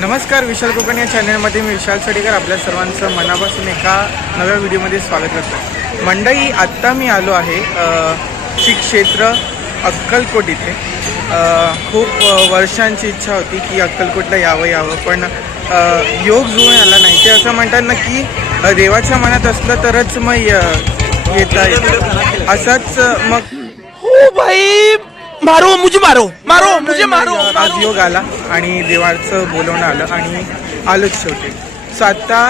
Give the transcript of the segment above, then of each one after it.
नमस्कार विशाल कोकण या चॅनलमध्ये मी विशाल सडेकर आपल्या सर्वांचं मनापासून एका नव्या व्हिडिओमध्ये स्वागत करतो. मंडई आत्ता मी आलो आहे अ, श्री क्षेत्र अक्कलकोट इथे. खूप वर्षांची इच्छा होती की अक्कलकोटला यावं यावं पण योग जुळून आला नाही. ते असं म्हणतात ना की देवाच्या मनात असलं तरच मग य- येता येतं. असंच मग हो भाई मारो मुझे मारो मारो मुझे मारो आज योग आला आणि देवाचं बोलवणं आलं आणि आलोच शेवटी. सो आत्ता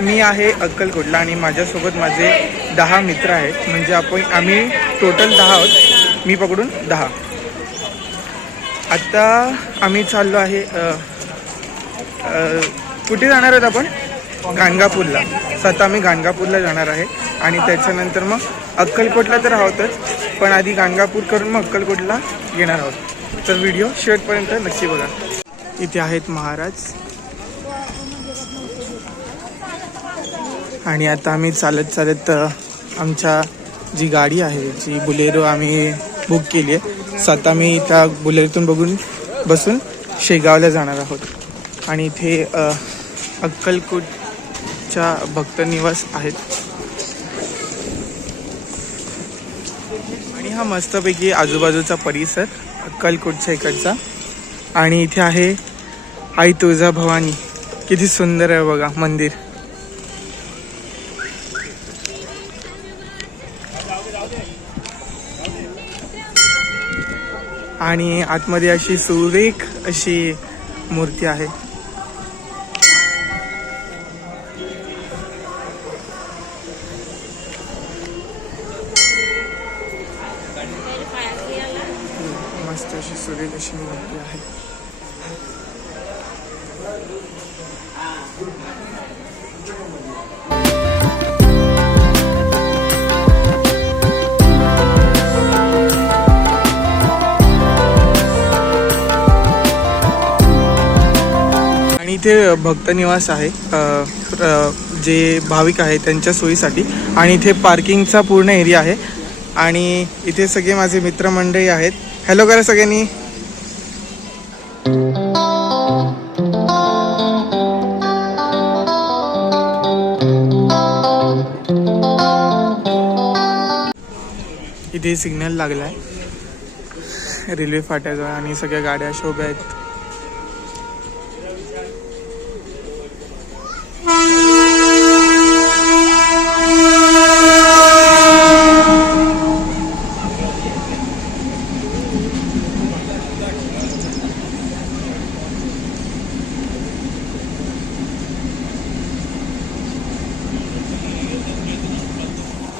मी आहे अक्कलकोटला आणि माझ्यासोबत माझे दहा मित्र आहेत. म्हणजे आपण आम्ही टोटल दहा आहोत. मी पकडून दहा. आत्ता आम्ही चाललो आहे कुठे जाणार आहोत आपण? गाणगापूरला. सो आता आम्ही गाणगापूरला जाणार आहे आणि त्याच्यानंतर मग अक्कलकोटला तर आहोतच पण आधी गाणगापूर करून मग अक्कलकोटला येणार आहोत. तर व्हिडिओ शेवटपर्यंत नक्की बघा. इथे आहेत महाराज. आणि आता आम्ही चालत चालत आमच्या जी गाडी आहे जी बुलेरो आम्ही बुक केली आहे सात आता मी त्या बुलेरोतून बघून बसून शेगावला जाणार आहोत. आणि इथे अक्कलकोटच्या भक्त निवास आहेत. हा मस्तपैकी आजूबाजूचा परिसर अक्कलकोटच्या इकडचा? आणि इथे आहे आई तुळजा भवानी. किती सुंदर आहे बघा मंदिर. आणि आतमध्ये अशी सुरेख अशी मूर्ती आहे. कशी मूर्ती आहे? आणि इथे भक्त निवास आहे. जे भाविक आहे त्यांच्या सोयीसाठी. आणि इथे पार्किंगचा पूर्ण एरिया आहे. आणि इथे सगळे माझे मित्रमंडळी आहेत. हॅलो करा सगळ्यांनी. इथे सिग्नल लागलाय. रेल्वे फाट्याजवळ आणि सगळ्या गाड्या शोभ्या आहेत.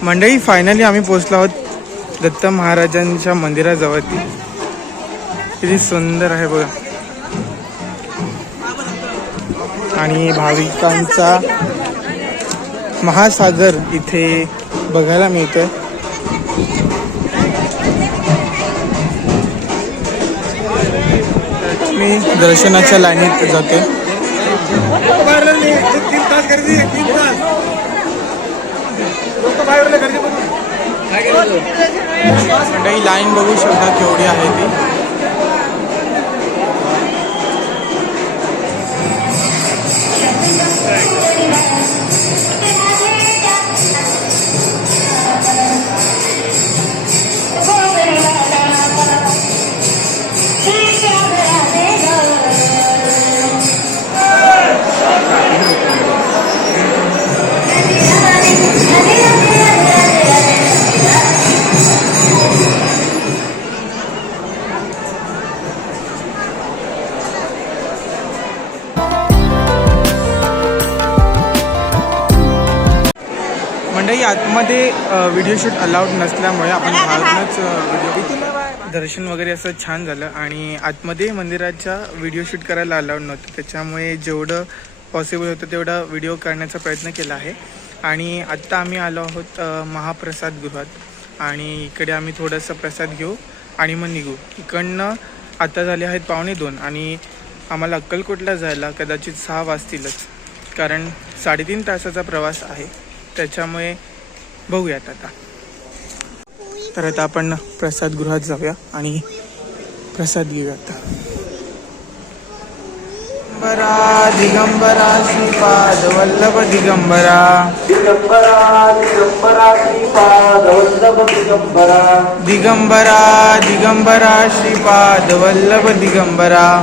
मंडळी फायनली आम्ही पोचलो आहोत. दत्त महाराजांच्या मंदिराजवळ ती किती सुंदर आहे बघा. आणि भाविकांचा महासागर इथे बघायला मिळतोय. मी दर्शनाच्या लाईनीत जाते. काही लाईन बघू शकता केवढी आहे ती. मंडळी आतमध्ये व्हिडिओ शूट अलाउड नसल्यामुळे आपण बाहेरूनच व्हिडिओ दर्शन वगैरे असं छान झालं आणि आतमध्ये मंदिराच्या व्हिडिओ शूट करायला अलाउड नव्हतं. त्याच्यामुळे जेवढं पॉसिबल होतं तेवढा व्हिडिओ करण्याचा प्रयत्न केला आहे. आणि आत्ता आम्ही आलो आहोत महाप्रसाद गृहात. आणि इकडे आम्ही थोडंसं प्रसाद घेऊ आणि मग निघू. इकडनं आत्ता झाले आहेत पावणे दोन आणि आम्हाला अक्कलकोटला जायला कदाचित सहा वाजतीलच. कारण साडेतीन तासाचा प्रवास आहे. त्याच्यामुळे बघूयात आता. तर आता आपण प्रसादगृहात जाऊया आणि प्रसाद घेऊया आता. दिगंबरा दिगंबरा श्रीपाद वल्लभ दिगंबरा. दिगंबरा दिगंबरा श्रीपाद वल्लभ दिगंबरा. दिगंबरा दिगंबरा श्रीपाद वल्लभ दिगंबरा.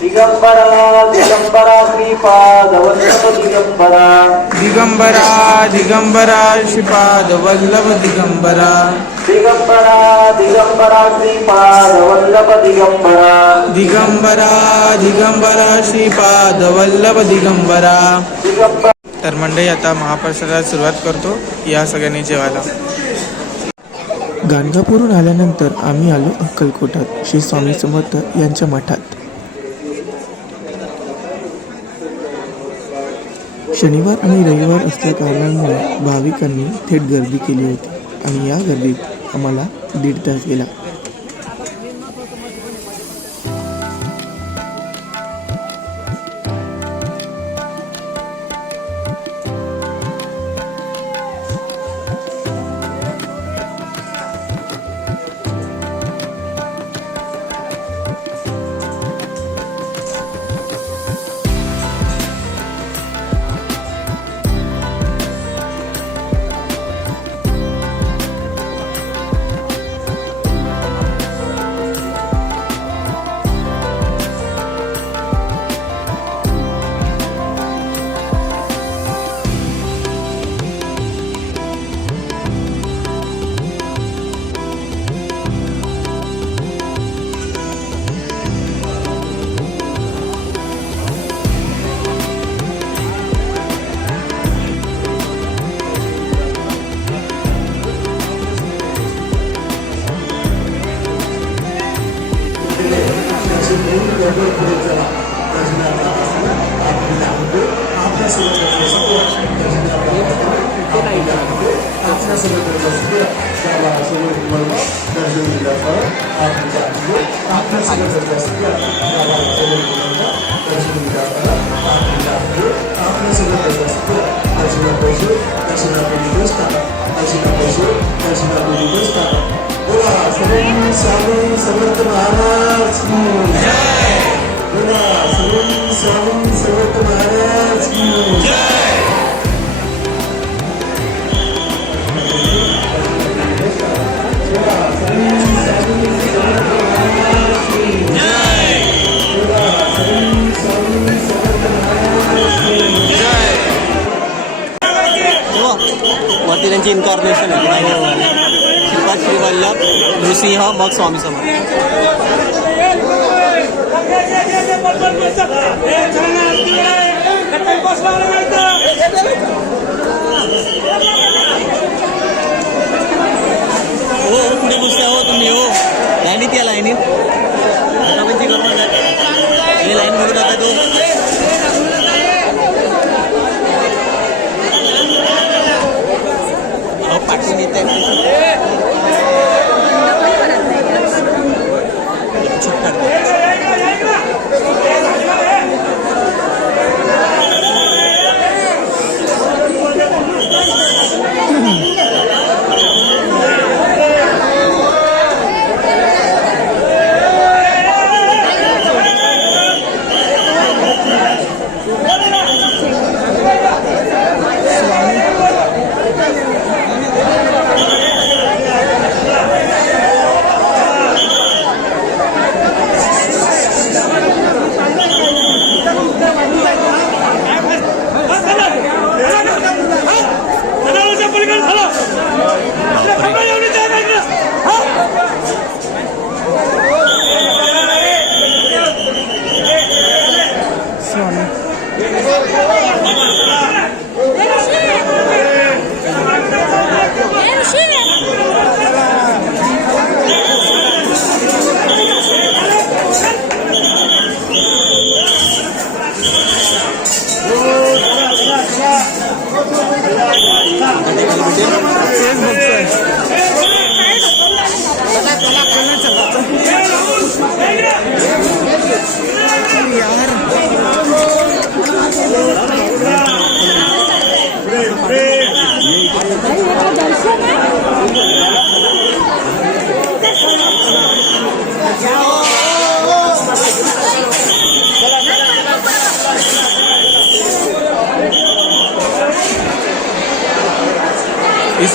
दिगंबरा दिगंबरा दिगंबरा दिगंबरा श्रीपाद वल्लभ दिगंबरा. दिगंबरा दिगंबरा श्रीपाद वल्लभ दिगंबरा. दिगंबरा दिगंबरा श्रीपाद वल्लभ दिगंबरा. दिगंबरा दिगंबरा श्रीपाद वल्लभ दिगंबरा. दिगंबरा. तर मंडळी आता महाप्रसादाला सुरुवात करतो. या सगळ्यांनी जेवायला. गाणगापूरहून आल्यानंतर आम्ही आलो अक्कलकोटात. श्री स्वामी समर्थ यांच्या मठात. शनिवार आणि रविवार असल्या कारणामुळे भाविकांनी थेट गर्दी केली होती आणि या गर्दीत आम्हाला दीड तास गेला. त्यांची इन्कॉर्नेशन आहे. शिल्पा श्रीवल्लभ नृसिंह मग स्वामी समोर हो, हो कुठे बसता हो तुम्ही? हो. लाईनीत या लाईनीत. आता म्हणजे हे लाईन बरोबर দেখতে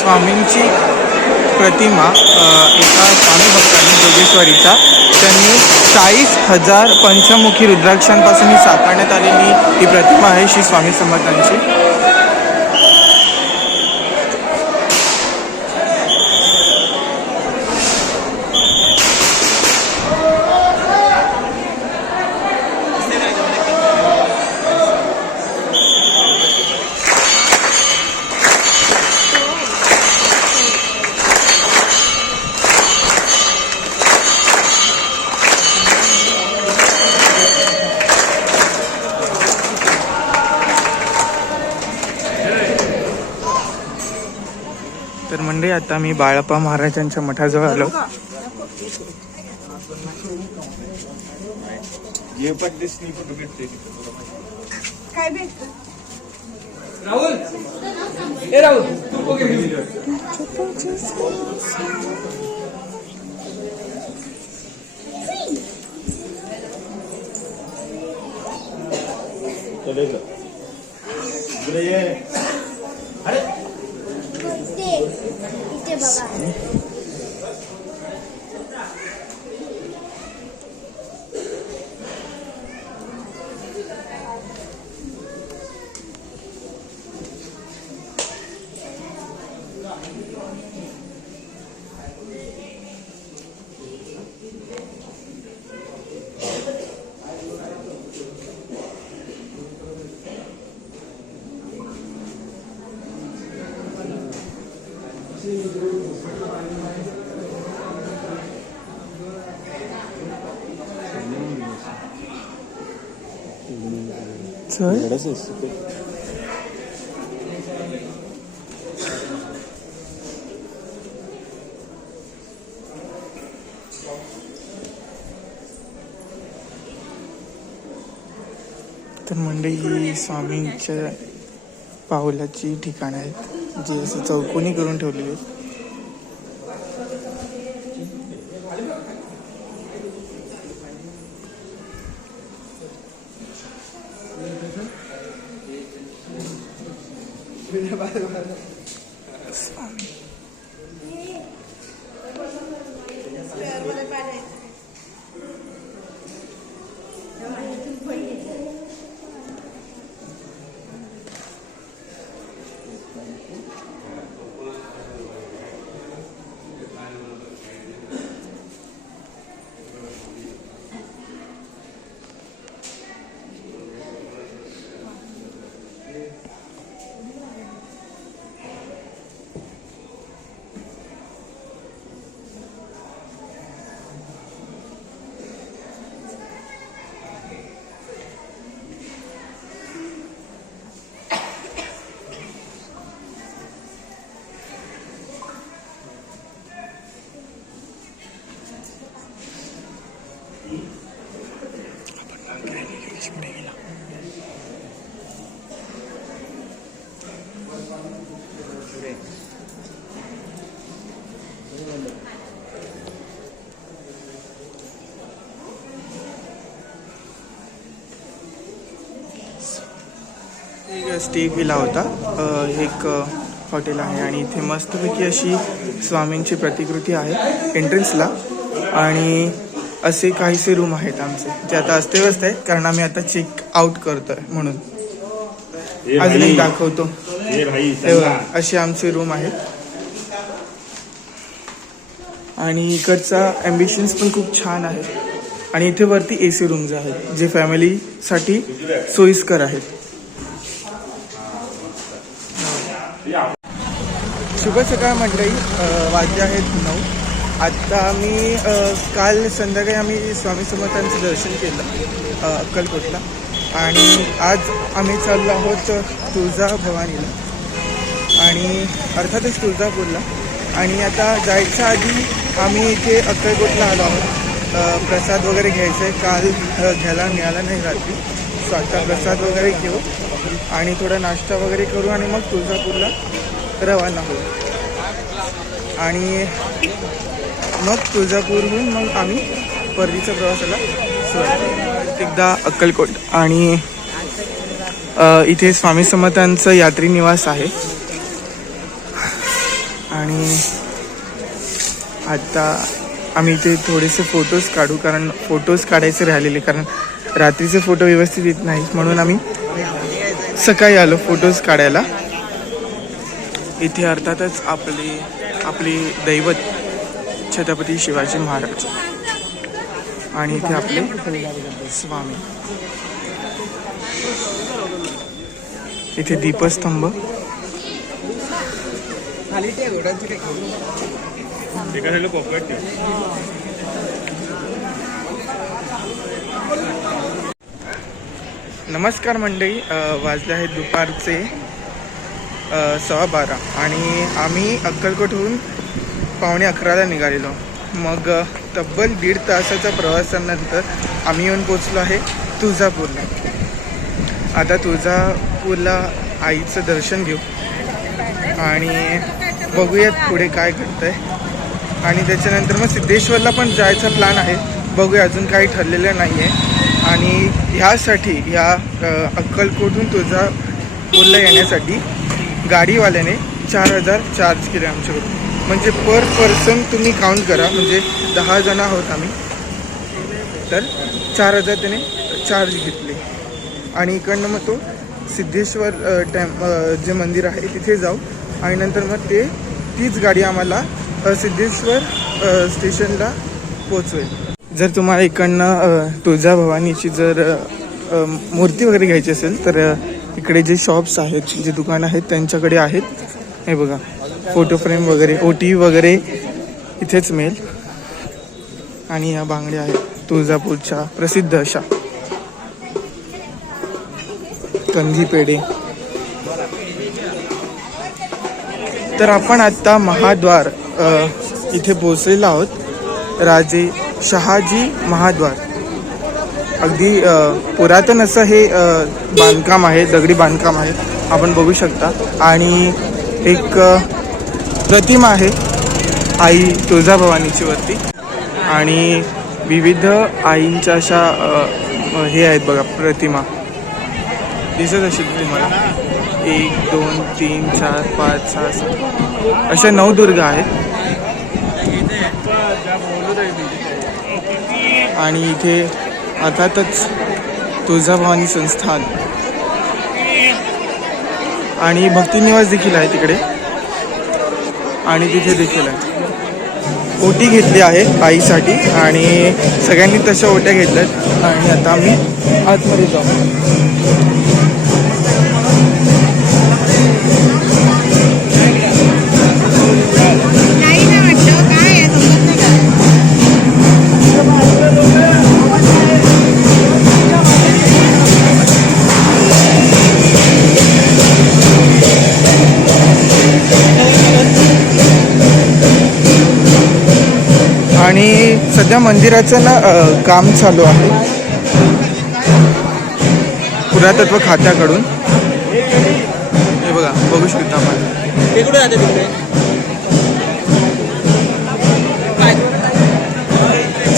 स्वामींची प्रतिमा एका स्वामी भक्तांनी जोगेश्वरीचा त्यांनी चाळीस हजार पंचमुखी रुद्राक्षांपासून ही साकारण्यात आलेली ही प्रतिमा आहे श्री स्वामी समर्थांची. मंडळी आता मी बाळप्पा महाराजांच्या मठाजवळ आलो. काय भेटतं ते けばが。Thank you. बघा चल तर मंडळी ही स्वामींच्या पावलाची ठिकाणं आहेत जी असं चौकोनी करून ठेवलेली आहेत एक स्टे केला होता. एक हॉटेल आहे आणि इथे मस्तपैकी अशी स्वामींची प्रतिकृती आहे एंट्रन्सला. आणि असे काहीसे रूम आहेत आमचे जे आता अस्तेव्यस्त आहेत कारण आम्ही आता चेक आउट करतोय म्हणून. अजून एक दाखवतो. असे आमचे रूम आहेत आणि इकडचा ॲम्बिशन्स पण खूप छान आहे. आणि इथे वरती ए सी रूम्स आहेत जे फॅमिलीसाठी सोयीस्कर आहेत. शुभ सकाळ मंडळी? वाद्य आहेत नऊ. आत्ता आम्ही काल संध्याकाळी आम्ही स्वामी समर्थांचं दर्शन केलं अक्कलकोटला. आणि आज आम्ही चाललो आहोत तुळजा भवानीला आणि अर्थातच तुळजापूरला. आणि आता जायच्या आधी आम्ही इथे अक्कलकोटला आलो आहोत. प्रसाद वगैरे घ्यायचा आहे काल घ्यायला मिळाला नाही रात्री. सो आता प्रसाद वगैरे घेऊ. आणि थोडा नाश्ता वगैरे करू आणि मग तुळजापूरला रवाना होऊ. आणि मग तुळजापूरहून मग आम्ही परतीच्या प्रवासाला सुरुवात एकदा अक्कलकोट आणि इथे स्वामी समर्थांचं यात्री निवास आहे. आणि आता आम्ही इथे थोडेसे फोटोज काढू कारण फोटोज काढायचे राहिलेले कारण रात्रीचे फोटो व्यवस्थित येत नाहीत म्हणून आम्ही सकाळी आलो फोटोज काढायला. इथे अर्थातच आपले आपले दैवत छत्रपती शिवाजी महाराज आणि इथे आपले स्वामी. इथे दीपस्तंभ. नमस्कार मंडळी वाजले आहेत दुपारचे. सव्वा बारा. आणि आम्ही अक्कलकोटहून पावणे अकराला निघालेलो. मग तब्बल दीड तासाच्या प्रवासानंतर आम्ही येऊन पोचलो आहे तुळजापूरला. आता तुळजापूरला आईचं दर्शन घेऊ. आणि बघूयात पुढे काय घडतंय. आणि त्याच्यानंतर मग सिद्धेश्वरला पण जायचा प्लॅन आहे. बघूया अजून काही ठरलेलं नाही आहे आणि ह्यासाठी ह्या अक्कलकोटहून अक्कलकोटहून तुळजापूरला येण्यासाठी गाडीवाल्याने चार हजार चार्ज केले आमच्याकडून. म्हणजे पर पर्सन तुम्ही काउंट करा म्हणजे दहा जण आहोत आम्ही. तर चार हजार त्याने चार्ज घेतले. आणि इकडनं मग तो सिद्धेश्वर टॅम जे मंदिर आहे तिथे जाऊ. आणि नंतर मग ते तीच गाडी आम्हाला सिद्धेश्वर स्टेशनला पोचवेल जर तुम्हाला इकडनं तुळजा तुळजाभवानीची जर मूर्ती वगैरे घ्यायची असेल तर इकडे जे शॉप्स आहेत जे दुकानं आहेत त्यांच्याकडे आहेत. हे बघा फोटो फ्रेम वगैरे ओ टी वगैरे इथेच मिळेल. आणि या बांगड्या आहेत तुळजापूरच्या प्रसिद्ध अशा. कंदी पेढे. तर आपण आत्ता महाद्वार इथे पोहोचलेलो आहोत. राजे शहाजी महाद्वार. अगदी पुरातन असं हे बांधकाम आहे दगडी बांधकाम आहे आपण बघू शकता. आणि एक प्रतिमा आहे आई तुळजाभवानीची वरती. आणि विविध आईंच्या अशा हे आहेत बघा प्रतिमा. दिसत असेल तुम्हाला? एक दोन तीन चार पाच सहा सात. अशा नऊ दुर्गा आहेत. आणि इथे अर्थातच तुळजाभवानी संस्थान. आणि भक्तिनिवास देखील आहे तिकडे. आणि तिथे देखील आहे. ओटी घेतली आहे आईसाठी आणि सगळ्यांनी तशा ओट्या घेतल्यात. आणि आता आम्ही आतमध्ये जाऊ. आणि सध्या मंदिराचं ना काम चालू आहे. पुरातत्व खात्याकडून. हे बघा बघू शकता आपण.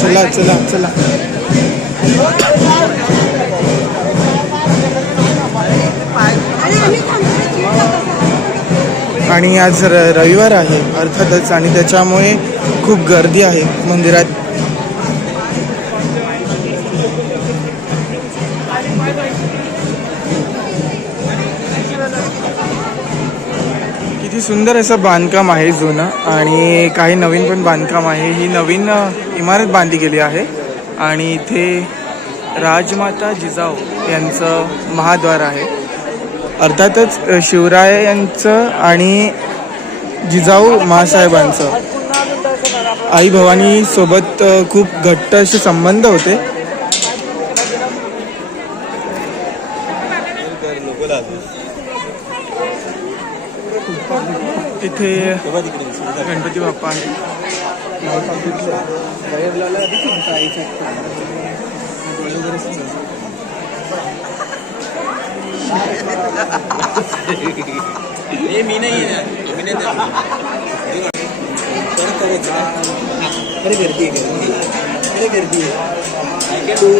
चला चला चला. आणि आज रविवार आहे अर्थातच. आणि त्याच्यामुळे खूप गर्दी आहे मंदिरात. किती सुंदर असं बांधकाम आहे जुनं आणि काही नवीन पण बांधकाम आहे. ही नवीन इमारत बांधली गेली आहे. आणि इथे राजमाता जिजाऊ यांचं महाद्वार आहे. अर्थातच शिवराय यांचं आणि जिजाऊ महासाहेबांचं आई भवानी सोबत खूप घट्ट असे संबंध होते. तिथे गणपती बाप्पा आहे हे मी नाही परत अरे गर्दी आहे गर्दी अरे गर्दी आहे तू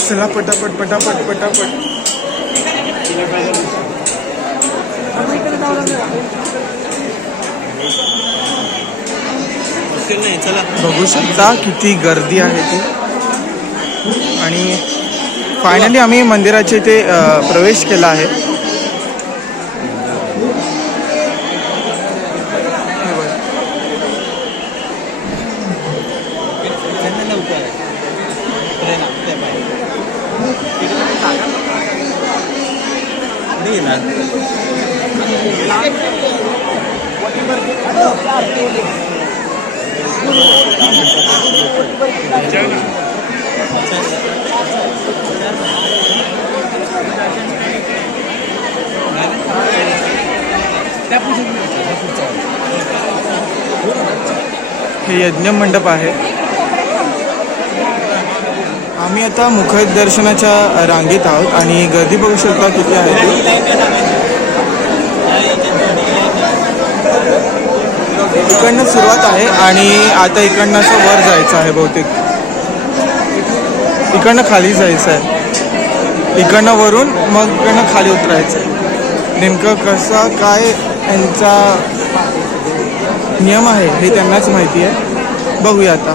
चला पटापट पटापट पटापट नाही चला. बघू शकता किती गर्दी आहे ती. आणि फायनली आम्ही मंदिराच्या इथे प्रवेश केला आहे हे बघा. त्यांना लवकर आहे. ट्रेन आहे, त्या पायी. कुठे गेला? हे यज्ञ मंडप आहे. आम्ही आता मुखद दर्शनाच्या रांगेत आहोत आणि गर्दी बघू शकता किती आहे इकडनं सुरुवात आहे आणि आता इकडनं असं वर जायचं आहे बहुतेक. इकडनं खाली जायचं आहे. इकडनं वरून मग इकडनं खाली उतरायचं आहे. नेमकं कसं काय यांचा नियम आहे हे त्यांनाच माहिती आहे. बघूया आता.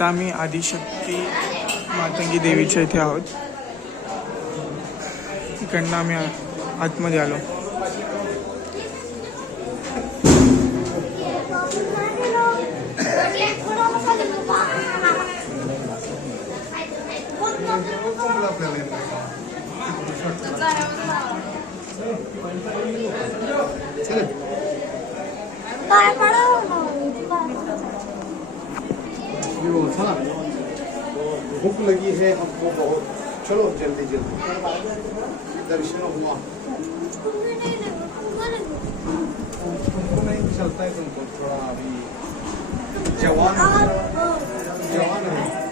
आता आम्ही आदिशक्ती मातंगी देवीच्या इथे आहोत. इकडनं आम्ही आ- आतमध्ये आलो. काय पडावं भूख लगी है हमको बहुत चलो जल्दी जल्दी। दर्शन हुआ। तुमको नहीं चलता है तुमको थोड़ा अभी जवान हो। जवान हो। है।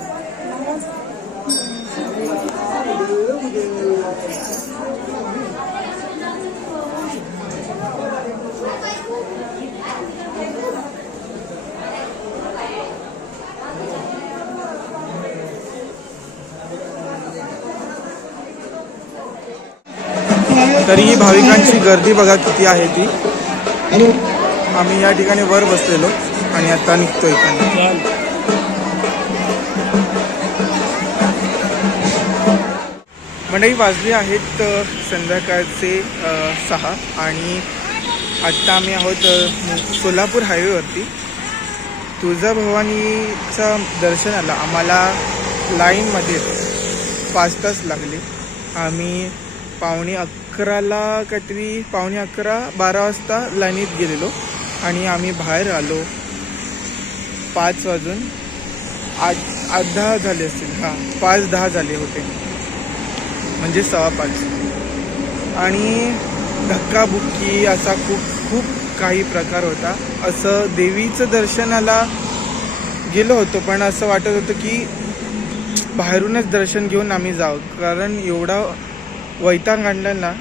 तरीही भाविकांची गर्दी बघा किती आहे ती. आम्ही या ठिकाणी वर बसलेलो आणि आता निघतो इकडनं मंडळी वाजली आहेत संध्याकाळचे सहा आणि आत्ता आम्ही आहोत सोलापूर हायवेवरती. तुळजाभवानीचं दर्शनाला आम्हाला लाईनमध्ये पाच तास लागले. आम्ही पावणे अकराला काहीतरी पावणे अकरा बारा वाजता लाईनीत गेलेलो आणि आम्ही बाहेर आलो. पाच वाजून आठ आठ दहा झाले असतील. हां पाच दहा झाले होते. म्हणजे सव्वा पाच. आणि धक्काबुक्की असा खूप खूप काही प्रकार होता. असं देवीचं दर्शनाला गेलो होतो पण असं वाटत होतं की बाहेरूनच दर्शन घेऊन आम्ही जावं कारण एवढा वैताग आणला ना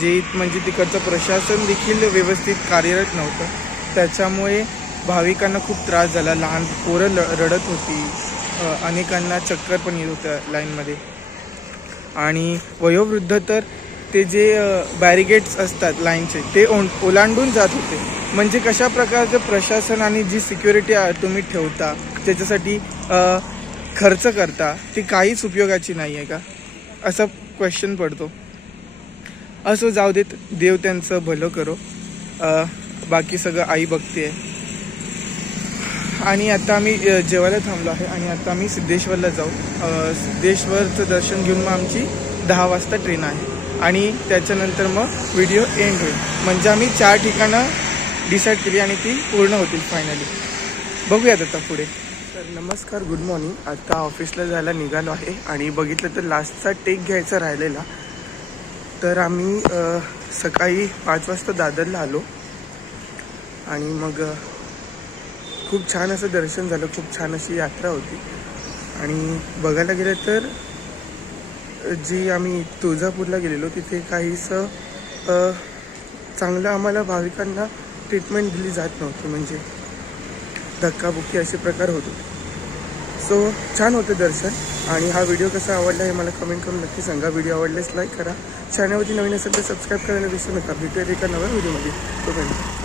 जे म्हणजे तिकडचं प्रशासन देखील व्यवस्थित कार्यरत नव्हतं. त्याच्यामुळे भाविकांना खूप त्रास झाला. लहान पोरं ल रडत होती. अनेकांना चक्कर पण येत होत्या लाईनमध्ये. आणि वयोवृद्ध तर ते जे बॅरिगेट्स असतात लाईनचे ते ओं ओलांडून जात होते. म्हणजे कशा प्रकारचं प्रशासन आणि जी सिक्युरिटी तुम्ही ठेवता त्याच्यासाठी खर्च करता ती काहीच उपयोगाची नाही आहे का? असा क्वेश्चन पडतो. असं जाऊ देत देव त्यांचं भलं करो. बाकी सगळं आई बघते आणि आता आम्ही जेवायला थांबलो आहे आणि आता आम्ही सिद्धेश्वरला जाऊ. सिद्धेश्वरचं दर्शन घेऊन मग आमची दहा वाजता ट्रेन आहे. आणि त्याच्यानंतर मग व्हिडिओ एंड होईल. म्हणजे आम्ही चार ठिकाणं डिसाईड केली आणि ती पूर्ण होतील फायनली. बघूयात आता पुढे. तर नमस्कार गुड मॉर्निंग. आता ऑफिसला जायला निघालो आहे आणि बघितलं तर लास्टचा टेक घ्यायचा राहिलेला. तर आम्ही सकाळी पाच वाजता दादरला आलो. आणि मग खूप छान असं दर्शन झालं. खूप छान अशी यात्रा होती. आणि बघायला गेलं तर जी आम्ही तुळजापूरला गेलेलो तिथे काहीसं चांगलं आम्हाला भाविकांना ट्रीटमेंट दिली जात नव्हती. म्हणजे धक्काबुक्की असे प्रकार होत होते. सो छान होतं दर्शन. आणि हा व्हिडिओ कसा आवडला हे मला कमेंट करून नक्की सांगा. व्हिडिओ आवडल्यास लाईक करा. चॅनलवरती नवीन असेल तर सबस्क्राईब करायला विसरू नका. भेटूया एका नव्या व्हिडिओमध्ये तोपर्यंत.